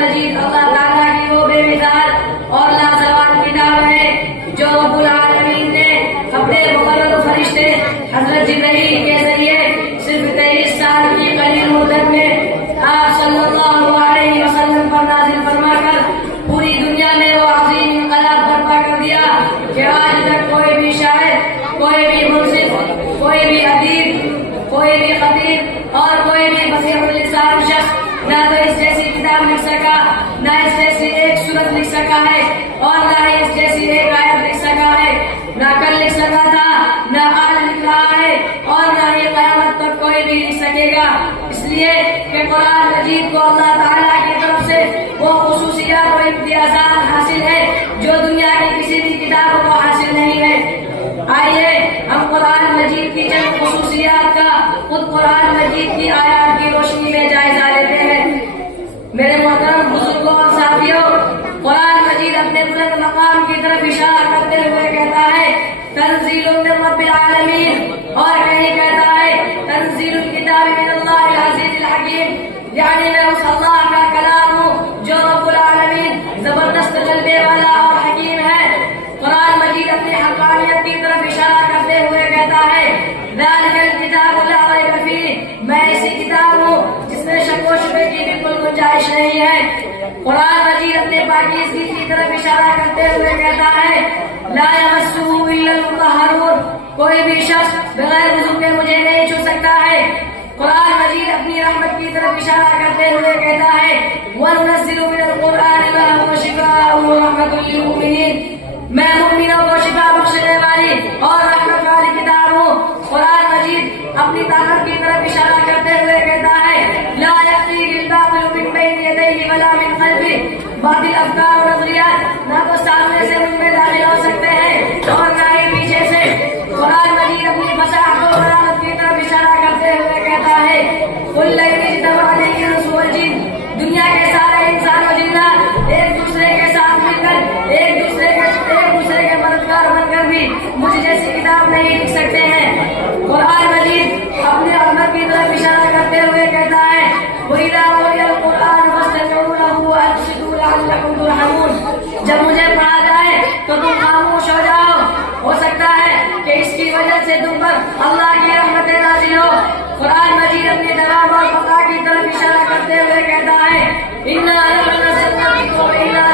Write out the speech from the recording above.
مجید اللہ تعالیٰ کی وہ بے مثال اور لازوال کتاب ہے جو رب العالمین نے اپنے مقرر فرشتے حضرت جبرائیل کے ذریعے صرف 23 سال کی قلیل مدت میں آپ صلی اللہ علیہ وسلم پر نازل فرما کر پوری دنیا میں وہ عظیم انقلاب برپا کر دیا کہ آج تک کوئی بھی شاعر، کوئی بھی منصف، کوئی بھی ادیب، کوئی بھی خطیب اور کوئی بھی فصیح اللسان شخص نہ تو اس جیسی کتاب لکھ سکا، نہ اس جیسی ایک سورت لکھ سکا ہے اور نہ ہی اس جیسی ایک آیت لکھ سکا ہے. نہ کل لکھ سکا تھا، نہ آج لکھ رہا ہے اور نہ ہی قیامت تک کوئی بھی لکھ سکے گا. اس لیے کہ قرآن مجید کو اللہ تعالیٰ کی طرف سے وہ خصوصیات اور امتیازات حاصل ہے جو دنیا کی کسی بھی کتاب کو حاصل نہیں ہے. آئیے ہم قرآن مجید کی چند خصوصیات کا خود قرآن مجید کی آیات کی روشنی میں جائزہ لیتے ہیں. میرے محترم بزرگوں اور ساتھیوں، قرآن مجید اپنے بلند مقام کی طرف اشارہ کرتے ہوئے کہتا ہے تنزیل من رب العالمین، اور کہیں کہتا ہے تنزیل الکتاب من اللہ العزیز الحکیم، یعنی میں اس اللہ کا کلام ہوں جو رب العالمین زبردست جلوے والا اور حکیم ہے. قرآن مجید اپنی حقانیت کی طرف اشارہ کرتے ہوئے کہتا ہے ذالک الکتاب لا ریب فیہ، میں ایسی کتاب ہوں جس میں شک و شبہ کی بالکل گنجائش نہیں ہے. قرآن مجید اپنے پاکیزگی کی طرف اشارہ کرتے ہوئے کہتا ہے لا یمسہ الا المطہرون، کوئی بھی شخص بغیر وضو کے مجھے نہیں چھو سکتا ہے. قرآن مجید اپنی رحمت کی طرف اشارہ کرتے ہوئے کہتا ہے وَنُنَزِّلُ مِنَ الْقُرْآنِ مَا هُوَ شِفَاءٌ وَرَحْمَةٌ لِّلْمُؤْمِنِينَ، میں مومنوں کو شفا بخشنے والی اور رحمت والی کتاب ہوں. قرآن مجید اپنی طاقت کی طرف اشارہ کرتے ہوئے کہتا ہے لا يأتيه الباطل من بين يديه ولا من خلفه، باطل افکار و نظریات نہ تو سامنے سے ان میں داخل ہو سکتے ہیں اور نہ ہی پیچھے سے. قرآن مجید اپنی فصاحت و بلاغت کی طرف اشارہ کرتے ہوئے کہتا ہے قل لئن اجتمع الانس والجن، دنیا کے سارے انسان و جنات ایک دوسرے کے ساتھ مل کر ایک دوسرے کے مددگار بن کر بھی مجھ جیسی کتاب نہیں لکھ سکتے ہیں. قرآن مجید اپنے رحمت کی طرف اشارہ کرتے ہوئے کہتا ہے وَإِذَا قُرِئَ الْقُرْآنُ فَاسْتَمِعُوا لَهُ وَأَنصِتُوا لَعَلَّكُمْ تُرْحَمُونَ، جب مجھے پڑھا جائے تو تم خاموش ہو جاؤ، ہو سکتا ہے کہ اس کی وجہ سے تم پر اللہ کی رحمتیں نازل ہو. قرآن مجید اپنے دوام اور بقا کی طرف اشارہ کرتے ہوئے کہتا ہے اِنَّا نَحْنُ نَزَّلْنَا الذِّكْرَ وَإِنَّا